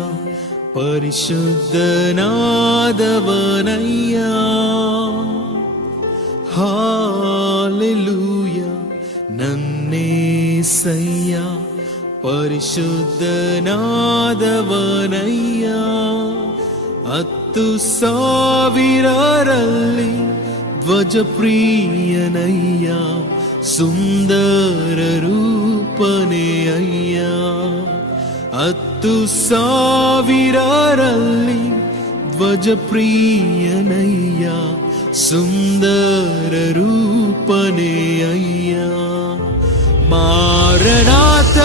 ನನ್ನೇಸಯ್ಯ ಪರಿಶುದ್ಧನಾದವನಯ್ಯ hallelujah ನನ್ನೇಸಯ್ಯ ಪರಿಶುದ್ಧನಾದವನಯ್ಯ ಹತ್ತು ಸಾವಿರರಲ್ಲಿ ಧ್ವಜಪ್ರಿಯನಯ್ಯ ಸುಂದರ ರೂಪನೇ ಅಯ್ಯ ಹತ್ತು ಸಾವಿರರಲ್ಲಿ ಧ್ವಜಪ್ರಿಯನಯ್ಯ ಸುಂದರ ರೂಪನೇ ಅಯ್ಯ ಮಾರನಾಥ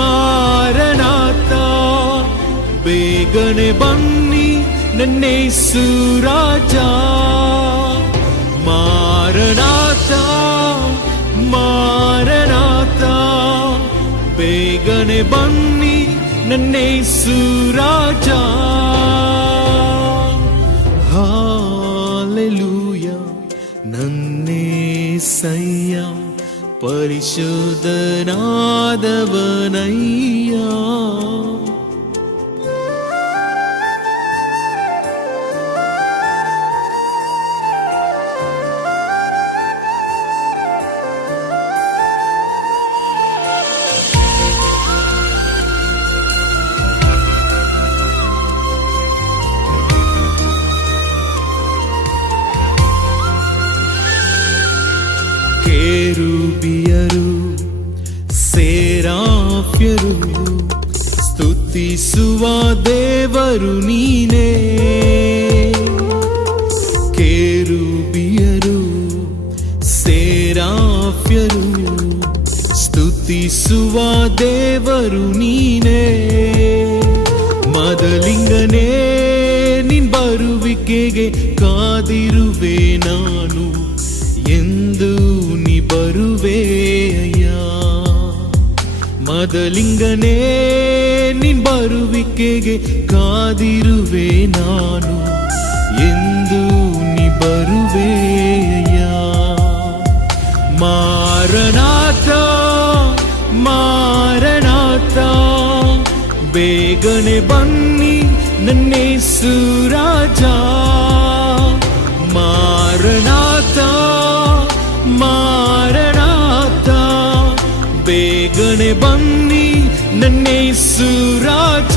ಮಾರನಾಥ ಬೇಗನೆ ಬನ್ನಿ ನನ್ನೇಸು ರಾಜ ಮಾರನಾಥ ಮಾರನಾಥ ಬನ್ನಿ ನನ್ನೇಸು ರಾಜ ಹಾಲೆಲೂಯ ನನ್ನೇ ಸಯ್ಯ ಪರಿಶುದ್ಧನಾದವನಯ್ಯ ಕೇರುಬಿಯರು, ಸೇರಾಫ್ಯರು, ಸ್ತುತಿಸುವ ದೇವರು ನೀನೇ. ಕೇರುಬಿಯರು, ಸೇರಾಫ್ಯರು, ಸ್ತುತಿಸುವ ದೇವರು ನೀನೇ. ಮದಲಿಂಗನೇ ನಿನ್ ಬರುವಿಕೆಗೆ ಕಾದಿರುವೆ ನಾನು ಎಂದು ನೀ ಬರುವೆ ಅಯ್ಯ? ಮದಲಿಂಗನೇ ನಿನ್ ಬರುವಿಕೆಗೆ ಕಾದಿರುವೆ ನಾನು. ಎಂದು ನೀ ಅಯ್ಯ? ಮಾರನಾಥ ಮಾರನಾಥ, ಬೇಗನೆ ಬನ್ನಿ ನನ್ನೇ ಸುರಾಜ ಮಾರನಾಥ ಬೇಗನೆ ಬನ್ನಿ ನನ್ನೇಸು ರಾಜ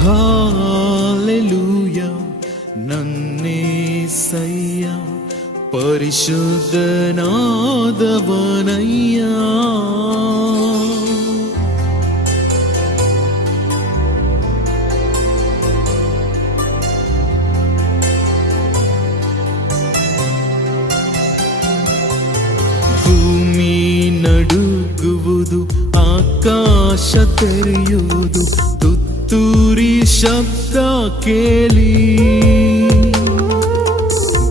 ಹಾಲೆಲೂಯ ನನ್ನೇ ಸಯ್ಯ ಪರಿಶುದ್ಧನಾದವನಯ್ಯ ಆಕಾಶ ತೆರೆಯುವುದು ತುತ್ತೂರಿ ಶಬ್ದ ಕೇಳಿ.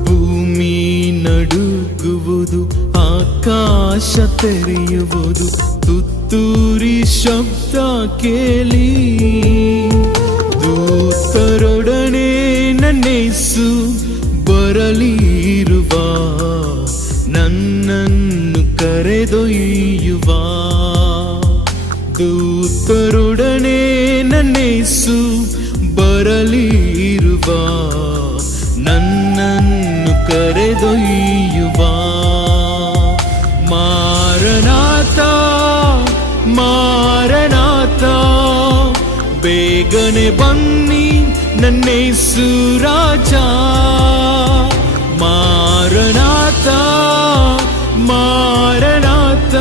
ಭೂಮಿ ನಡುಗುವುದು, ಆಕಾಶ ತೆರೆಯುವುದು ತುತ್ತೂರಿ ಶಬ್ದ ಕೇಳಿ. ದೂತರೊಡನೆ ನನ್ನೇಸು ಬರಲಿರುವ, ನನ್ನನ್ನು ಕರೆದೊಯ್ಯುವ. ದೂತರೊಡನೆ ಕರೆದೊಯ್ಯುವ ಮಾರನಾಥ ಮಾರನಾಥ ಬೇಗನೆ ಬನ್ನಿ ನನ್ನೇಸು ಸುರಾಜ ಮಾರನಾಥ ಮಾರನಾಥ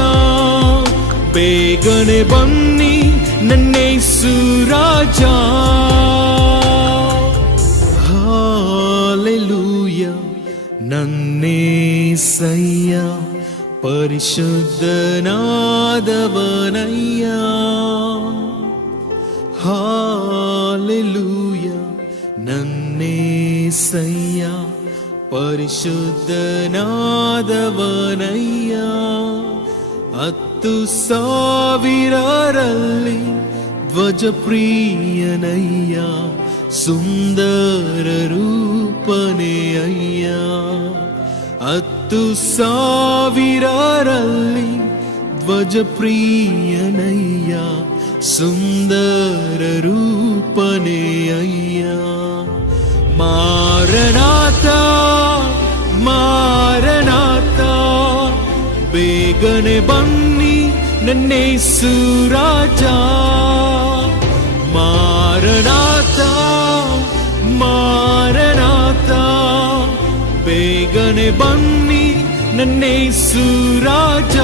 ಬೇಗನೆ ಬನ್ನಿ ನನ್ನೇಸು ರಾಜ. ಪರಿಶುದ್ಧನಾದವನಯ್ಯ. ಹಾಲೆಲೂಯ ನನ್ನೇ ಸಯ್ಯ ಪರಿಶುದ್ಧನಾದವನಯ್ಯ. ಹತ್ತು ಸಾವಿರರಲ್ಲಿ ಧ್ವಜಪ್ರಿಯನಯ್ಯ ಸುಂದರ ರೂಪನೇ ಅಯ್ಯ. ಹತ್ತು ಸಾವಿರರಲ್ಲಿ ಧ್ವಜ ಪ್ರಿಯನಯ್ಯ ಸುಂದರ ರೂಪನೇ ಅಯ್ಯ ಮಾರನಾಥ ಮಾರನಾಥ ಬೇಗನೆ ಬನ್ನಿ ನನ್ನೇಸು ರಾಜ ಮಾರನಾಥ ಮಾರನಾಥ ಬನ್ನಿ ನನ್ನೇಸು ರಾಜ